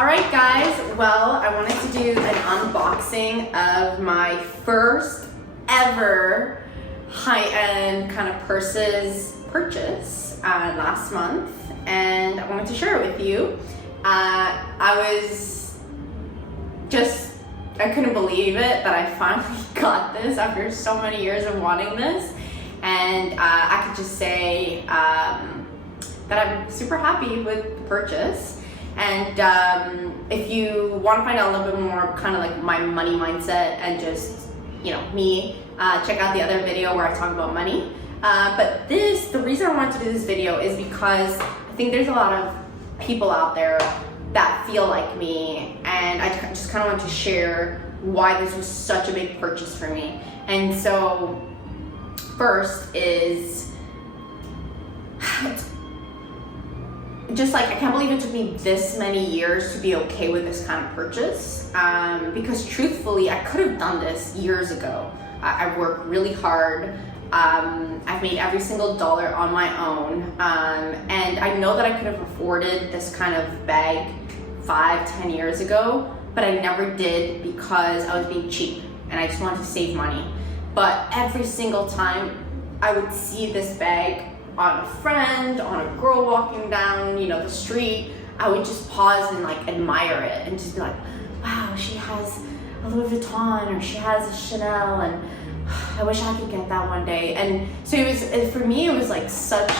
Alright guys, well, I wanted to do an unboxing of my first ever high-end kind of purses purchase last month, and I wanted to share it with you. I couldn't believe it that I finally got this after so many years of wanting this, and I could just say that I'm super happy with the purchase. And if you want to find out a little bit more kind of like my money mindset and just, you know, me, check out the other video where I talk about money. But the reason I wanted to do this video is because I think there's a lot of people out there that feel like me, and I just kind of want to share why this was such a big purchase for me. And so first is just like, I can't believe it took me this many years to be okay with this kind of purchase, because truthfully, I could have done this years ago. I've worked really hard. I've made every single dollar on my own, and I know that I could have afforded this kind of bag 5-10 years ago, but I never did because I was being cheap and I just wanted to save money. But every single time I would see this bag on a friend, on a girl walking down, you know, the street, I would just pause and like admire it and just be like, wow, she has a Louis Vuitton or she has a Chanel, and I wish I could get that one day. And so for me, it was like such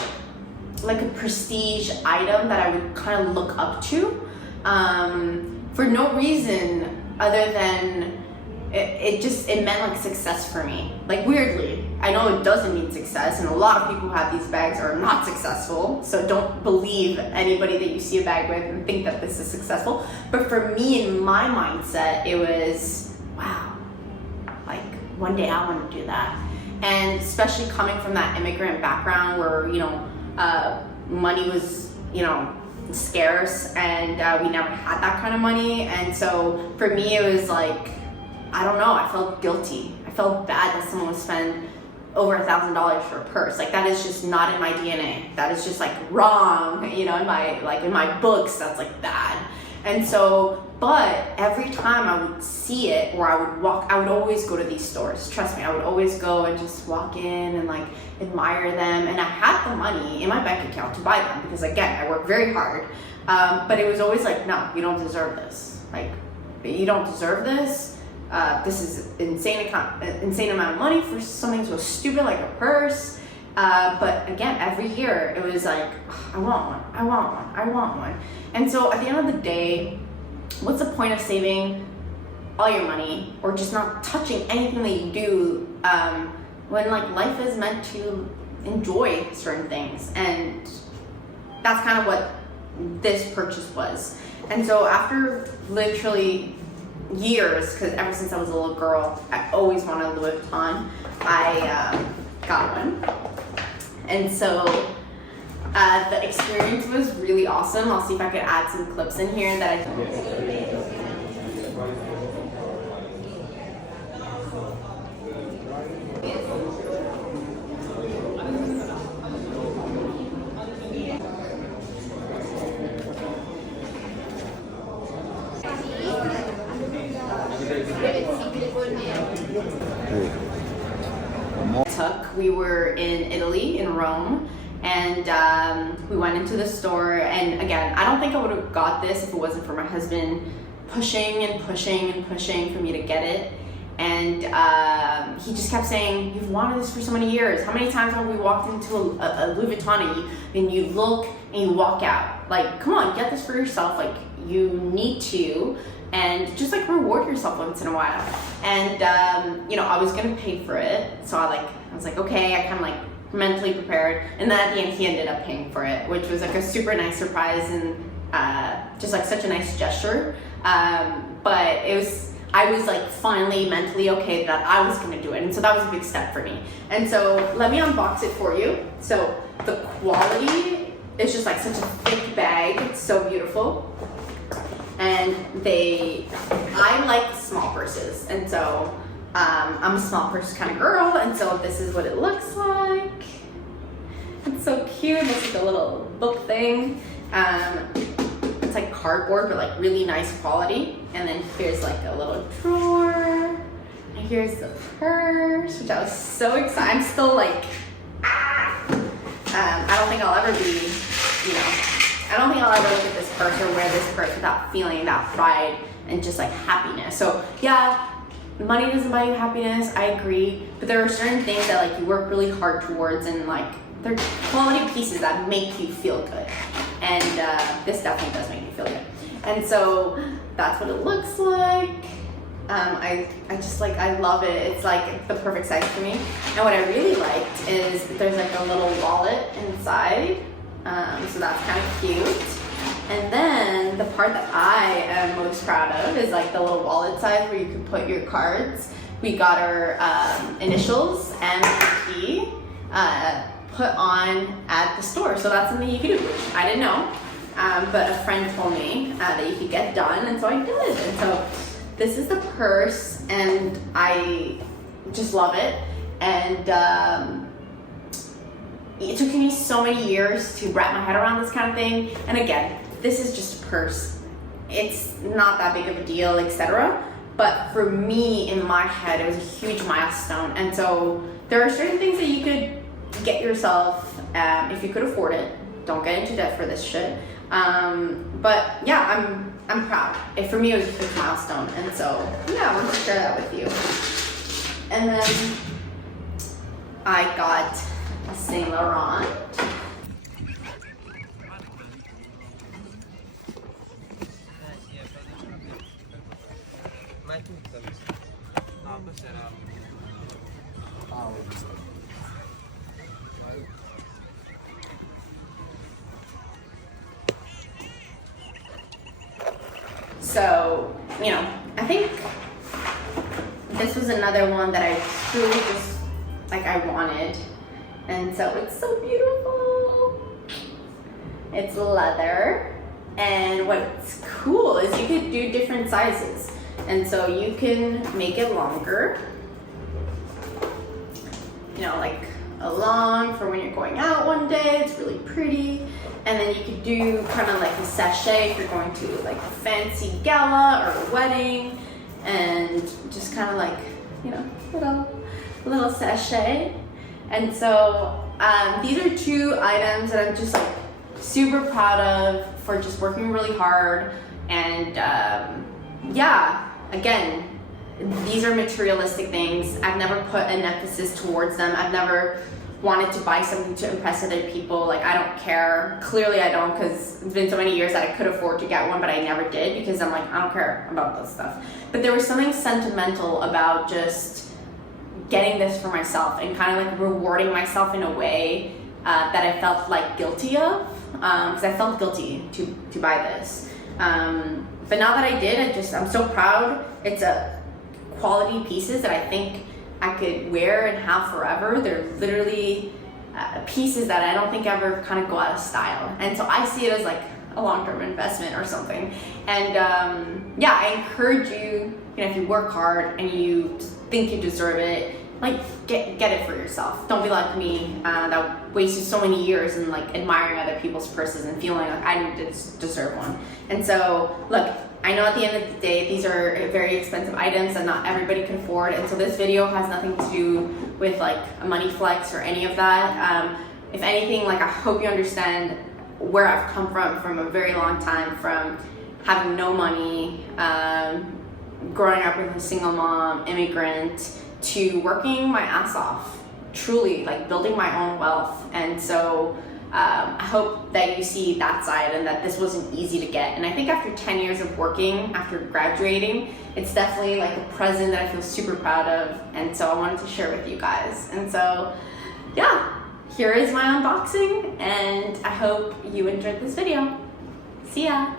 like a prestige item that I would kind of look up to, for no reason other than it meant like success for me. Like, weirdly, I know it doesn't mean success, and a lot of people who have these bags are not successful, so don't believe anybody that you see a bag with and think that this is successful. But for me, in my mindset, it was, wow, like one day I want to do that. And especially coming from that immigrant background where, you know, money was, you know, scarce, and we never had that kind of money. And so for me, it was like, I don't know, I felt guilty. I felt bad that someone would spend over $1,000 for a purse. Like, that is just not in my DNA. That is just like wrong, you know, in my books, that's like bad. And so, but every time I would see it, or I would always go to these stores. Trust me, I would always go and just walk in and like admire them. And I had the money in my bank account to buy them because, again, I work very hard. But it was always like, no, you don't deserve this. Like, you don't deserve this. This is insane amount of money for something so stupid like a purse. But again, every year it was like, I want one. And so at the end of the day, what's the point of saving all your money or just not touching anything that you do, when like life is meant to enjoy certain things? And that's kind of what this purchase was. And so after literally years, because ever since I was a little girl, I always wanted a Louis Vuitton, I got one. And so the experience was really awesome. I'll see if I could add some clips in here that I took. We were in Italy, in Rome, and we went into the store, and again, I don't think I would have got this if it wasn't for my husband pushing for me to get it. And he just kept saying, you've wanted this for so many years. How many times have we walked into a Louis Vuitton and you look and you walk out? Like, come on, get this for yourself. Like, you need to, and just like reward yourself once in a while. And you know, I was gonna pay for it, so I was like, okay, I kind of like mentally prepared. And then at the end, he ended up paying for it, which was like a super nice surprise and just like such a nice gesture. But I was like finally mentally okay that I was gonna do it, and so that was a big step for me. And so let me unbox it for you. So the quality is just like such a thick bag. It's so beautiful. And I like small purses, and so I'm a small purse kind of girl, and so this is what it looks like. It's so cute. This is a little book thing. It's like card cardboard, but like really nice quality. And then here's like a little drawer. And here's the purse, which I was so excited. I'm still like, I don't think I'll ever be, you know, I don't think I'll ever look at this purse or wear this purse without feeling that pride and just like happiness. So yeah, money doesn't buy you happiness, I agree, but there are certain things that like you work really hard towards, and like they're quality pieces that make you feel good. And this definitely does make me feel good. And so that's what it looks like. I just like, I love it. It's like the perfect size for me. And what I really liked is there's like a little wallet inside. So that's kind of cute. And then the part that I am most proud of is like the little wallet size where you can put your cards. We got our initials MP put on at the store. So that's something you can do, which I didn't know. But a friend told me that you could get done, and so I did. And so this is the purse, and I just love it. And it took me so many years to wrap my head around this kind of thing. And again, this is just a purse. It's not that big of a deal, etc. But for me, in my head, it was a huge milestone. And so there are certain things that you could get yourself if you could afford it. Don't get into debt for this shit. But yeah, I'm proud. For me, it was a big milestone, and so yeah, I wanted to share that with you. And then I got a Saint Laurent. So, you know, I think this was another one that I truly just, like, I wanted. And so it's so beautiful. It's leather. And what's cool is you could do different sizes. And so you can make it longer. You know, like a long for when you're going out one day. It's really pretty. And then you could do kind of like a sachet if you're going to like a fancy gala or a wedding, and just kind of like, you know, little sachet. And so these are two items that I'm just like super proud of for just working really hard. And yeah, again, these are materialistic things. I've never put an emphasis towards them. I've never wanted to buy something to impress other people. Like, I don't care. Clearly I don't, because it's been so many years that I could afford to get one, but I never did, because I'm like, I don't care about this stuff. But there was something sentimental about just getting this for myself and kind of like rewarding myself in a way that I felt like guilty of, because I felt guilty to buy this. But now that I did, I'm so proud. It's a quality pieces that I think I could wear and have forever. They're literally pieces that I don't think ever kind of go out of style. And so I see it as like a long-term investment or something. And yeah, I encourage you, you know, if you work hard and you think you deserve it, like get it for yourself. Don't be like me that wasted so many years in like admiring other people's purses and feeling like I didn't deserve one. And so look, I know at the end of the day, these are very expensive items that not everybody can afford. And so this video has nothing to do with like a money flex or any of that. If anything, like I hope you understand where I've come from a very long time, from having no money, growing up with a single mom, immigrant, to working my ass off, truly like building my own wealth. And so I hope that you see that side and that this wasn't easy to get. And I think after 10 years of working, after graduating, it's definitely like a present that I feel super proud of. And so I wanted to share with you guys. And so yeah, here is my unboxing, and I hope you enjoyed this video. See ya.